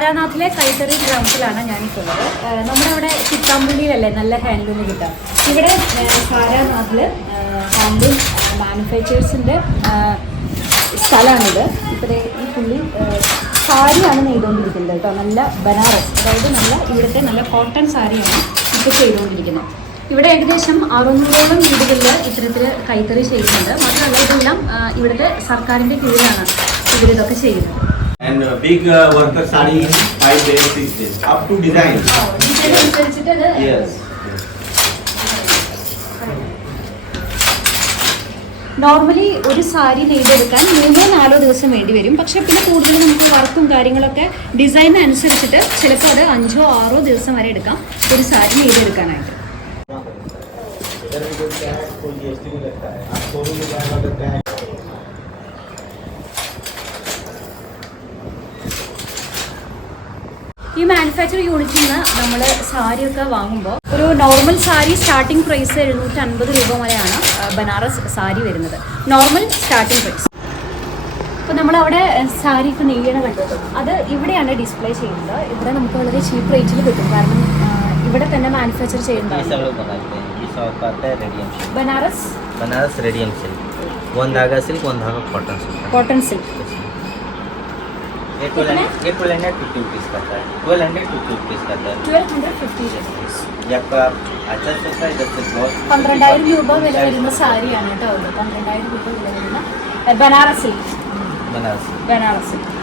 സാരാനാഥിലെ കൈത്തറി ഗ്രാമത്തിലാണ് ഏഹ് നമ്മുടെ അവിടെ ചിത്താമ്പുള്ളിയിലല്ലേ നല്ല ഹാൻഡ്ലൂം കിട്ടാം ഇവിടെ ഏഹ് സാരാനാഥിൽ ഹാൻഡ്ലൂം മാനുഫാക്ചേഴ്സിന്റെ സ്ഥലമാണിത്. ഇപ്പോൾ ഈ പുള്ളി സാരിയാണ് നെയ്തുകൊണ്ടിരിക്കുന്നത് കേട്ടോ. നല്ല ബനാറസ് അതായത് നല്ല ഇവിടുത്തെ നല്ല കോട്ടൺ സാരിയാണ് ഇപ്പോൾ ചെയ്തുകൊണ്ടിരിക്കുന്നത് ഇവിടെ ഏകദേശം അറുന്നൂറോളം വീടുകളിൽ ഇത്തരത്തിൽ കൈത്തറി ചെയ്യുന്നുണ്ട്. മാത്രമല്ല ഇതെല്ലാം ഇവിടുത്തെ സർക്കാരിന്റെ കീഴിലാണ് ഇവരിതൊക്കെ ചെയ്യുന്നത്. And big worker sari five days six days up to design yes normally ഒരു സാരി നെയ്തെടുക്കാൻ മൂന്നോ നാലോ ദിവസം വേണ്ടി വരും. പക്ഷേ പിന്നെ കൂടുതൽ നമുക്ക് വർക്കും കാര്യങ്ങളൊക്കെ ഡിസൈൻ അനുസരിച്ചിട്ട് ചിലപ്പോൾ അത് അഞ്ചോ ആറോ ദിവസം വരെ എടുക്കാം. ഒരു സാരി നെയ്തെടുക്കാനായിട്ട്. ഈ മാനുഫാക്ചർ യൂണിറ്റിൽ നിന്ന് നമ്മൾ സാരിയൊക്കെ വാങ്ങുമ്പോൾ ഒരു നോർമൽ സാരി സ്റ്റാർട്ടിംഗ് പ്രൈസ് എഴുന്നൂറ്റൻപത് രൂപ വരെയാണ് ബനാറസ് സാരി വരുന്നത്. നോർമൽ സ്റ്റാർട്ടിംഗ് പ്രൈസ് അപ്പോൾ നമ്മളവിടെ സാരി ഇപ്പോൾ നെയ്യണം കണ്ടത് അത് ഇവിടെയാണ് ഡിസ്പ്ലേ ചെയ്യുന്നത്. ഇവിടെ നമുക്ക് വളരെ ചീപ്പ് റേറ്റിൽ കിട്ടും. കാരണം ഇവിടെ തന്നെ മാനുഫാക്ചർ ചെയ്യുന്നത് ബനാറസ് ബനാറസ് റെഡിയം സിൽക്ക് കോട്ടൺ സിൽക്ക് ये ट्वेल्व हंड्रेड ये ट्वेल्व हंड्रेड फिफ्टी रुपीज़ का आता है ट्वेल्व हंड्रेड फिफ्टी रुपीज़ का आता है ട്വൽവ് ഹൺഡ്രഡ് ഫിഫ്റ്റി റുപ്പീസ് ये आपका अच्छा से होता है इधर से बहुत പന്ത്രണ്ടായിരം രൂപ വില വരുന്ന സാരിയാണ് കേട്ടോ ഇത് പന്ത്രണ്ടായിരം രൂപ വില വരുന്ന ആ, ബനാറസ് സിൽക്ക് बनारस ബനാറസ് സിൽക്ക്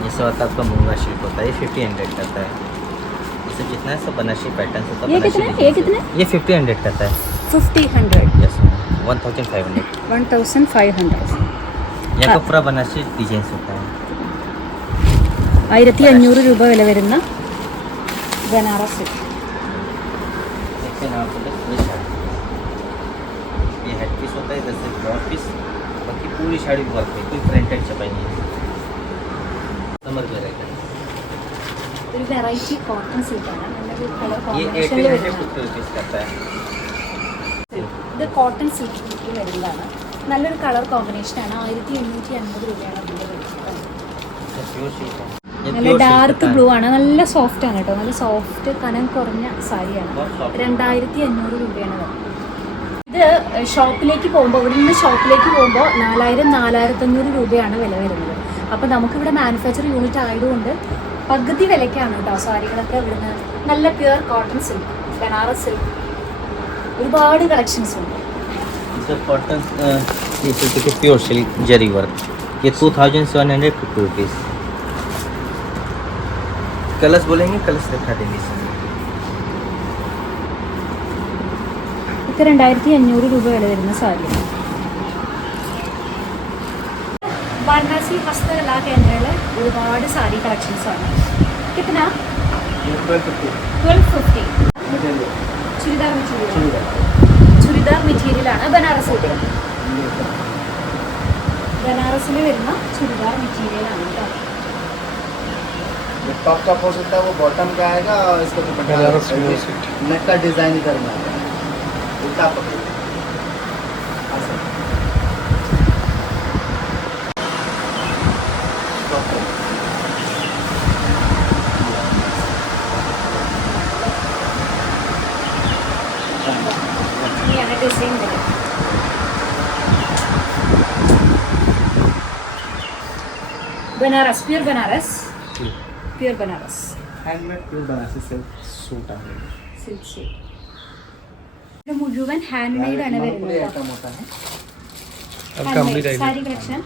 ये सब आता है आपका मूंगा सिल्क होता है ये फिफ्टी हंड्रेड का आता है इससे जितना है सब बनारसी पैटर्न होता ये है कितना है? ये कितना ये फिफ्टी हंड्रेड का आता है fifty hundred yes one thousand five hundred one thousand five hundred ആയിരത്തി അഞ്ഞൂറ് രൂപ വില വരുന്ന ബനാറസ് സിൽക്ക് देखते हैं आपको तो पूरी साड़ी ये हेड पीस होता है इधर से ब्लाउज पीस बाकी पूरी साड़ी वर्क में कोई प्रिंटेड छपाई नहीं है समर के रहेगा ഒരു വെറൈറ്റി കോട്ടൺ സിൽക്കാണ് നല്ലൊരു കളർ ये കോമ്പിനേഷനിൽ एटीन हंड्रेड വരുന്ന फिफ्टी रुपीज़ करता है ഇത് കോട്ടൺ സിൽക്കിൽ വരുന്നതാണ് നല്ലൊരു കളർ കോമ്പിനേഷൻ ആണ്. ആയിരത്തി എണ്ണൂറ്റി അൻപത് രൂപയാണ് നല്ല ഡാർക്ക് ബ്ലൂ ആണ്. നല്ല സോഫ്റ്റ് ആണ് കേട്ടോ. നല്ല സോഫ്റ്റ് കനം കുറഞ്ഞ സാരിയാണ് രണ്ടായിരത്തി അഞ്ഞൂറ് രൂപയാണ് ഇത് ഷോപ്പിലേക്ക് പോകുമ്പോൾ ഇവിടെ നിന്ന് ഷോപ്പിലേക്ക് പോകുമ്പോൾ നാലായിരം നാലായിരത്തി അഞ്ഞൂറ് രൂപയാണ് വില വരുന്നത്. അപ്പോൾ നമുക്കിവിടെ മാനുഫാക്ചർ യൂണിറ്റ് ആയതുകൊണ്ട് പകുതി വിലയ്ക്കാണ് കേട്ടോ സാരികളൊക്കെ ഇവിടുന്ന്. നല്ല pure cotton silk Banaras silk ഒരുപാട് കളക്ഷൻസ് ഉണ്ട്. इसका कॉटन ये सिल्क के प्योर सिल्क जरी वर्क ये two thousand seven hundred fifty rupees colours बोलेंगे कलर्स दिखा देंगे इसमें ഇതൊക്കെ രണ്ടായിരത്തി അഞ്ഞൂറ് രൂപ വില വരുന്ന സാരിയാണ് വാരണാസി ഹസ്തകലാ കേന്ദ്രയിൽ ഒരുപാട് സാരി കളക്ഷൻസ് ആണ് കിട്ടുന്ന ये twelve fifty. Twelve fifty Material. Churidar material churidar. Churidar മെറ്റീരിയലാണ് ബനാറസ് ബനാറസിൽ വരുന്ന ചുരിദാർ മെറ്റീരിയലാണ് കേട്ടോ जो टॉप का पोर्स होता है वो बॉटम का आएगा और इसका दुपट्टा बनारस अलग में है। नेक का डिजाइन इधर में आएगा उल्टा पकड़िए Banaras pure Banaras pure Banaras handmade pure Banaras silk suit आहे सिल्क मुझे वन हैंडमेड अनवेअर कंप्लीट आहे सारी कलेक्शन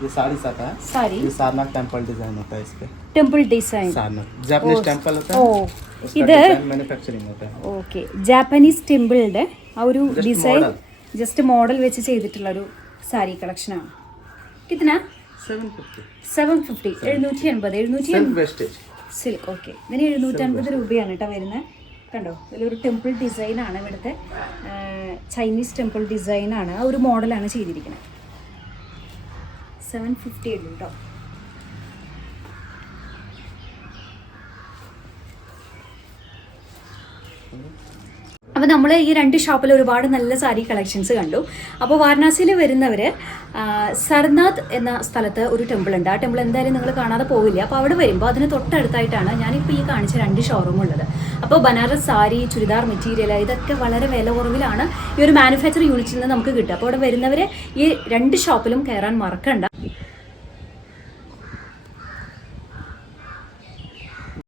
आइटम होता है Handmade. സാരി കളക്ഷൻ ये साड़ी आता है സാരി ये सारनाथ टेम्पल डिजाइन होता है इस पे temple design Sarnath Japanese Oh, temple होता ഓ है उसका ഇത് डिजाइन मैन्युफैक्चरिंग होता है ഓക്കെ ജാപ്പനീസ് ടെമ്പിളിൻ്റെ ആ ഒരു Just design model. Just model വെച്ച് ചെയ്തിട്ടുള്ള ഒരു സാരി കളക്ഷനാണ് കിത്തന सेवन फिफ्टी സെവൻ ഫിഫ്റ്റി എഴുന്നൂറ്റി എൺപത് എഴുന്നൂറ്റി सेल्फ वेस्टेज സിൽക്ക് ഓക്കെ ഇതിന് എഴുന്നൂറ്റൻപത് രൂപയാണ് കേട്ടോ വരുന്നത് കണ്ടോ ഇതിലൊരു ടെമ്പിൾ ഡിസൈനാണ് ഇവിടുത്തെ ആ, ചൈനീസ് ടെമ്പിൾ ഡിസൈനാണ് ആ ഒരു മോഡലാണ് ചെയ്തിരിക്കുന്നത് സെവൻ ഫിഫ്റ്റി ഉള്ളൂ കേട്ടോ അപ്പോൾ നമ്മൾ ഈ രണ്ട് ഷോപ്പിൽ ഒരുപാട് നല്ല സാരി കളക്ഷൻസ് കണ്ടു. അപ്പോൾ വാരണാസിയിൽ വരുന്നവർ സർനാഥ് എന്ന സ്ഥലത്ത് ഒരു ടെമ്പിൾ ഉണ്ട്. ആ ടെമ്പിൾ എന്തായാലും നിങ്ങൾ കാണാതെ പോവില്ല. അപ്പോൾ അവിടെ വരുമ്പോൾ അതിന് തൊട്ടടുത്തായിട്ടാണ് ഞാനിപ്പോൾ ഈ കാണിച്ച രണ്ട് ഷോറൂം ഉള്ളത്. അപ്പോൾ ബനാറസ് സാരി ചുരിദാർ മെറ്റീരിയൽ ഇതൊക്കെ വളരെ വില കുറവിലാണ് ഈ ഒരു മാനുഫാക്ചർ യൂണിറ്റിൽ നിന്ന് നമുക്ക് കിട്ടുക. അപ്പോൾ അവിടെ വരുന്നവര് ഈ രണ്ട് ഷോപ്പിലും കയറാൻ മറക്കണ്ട.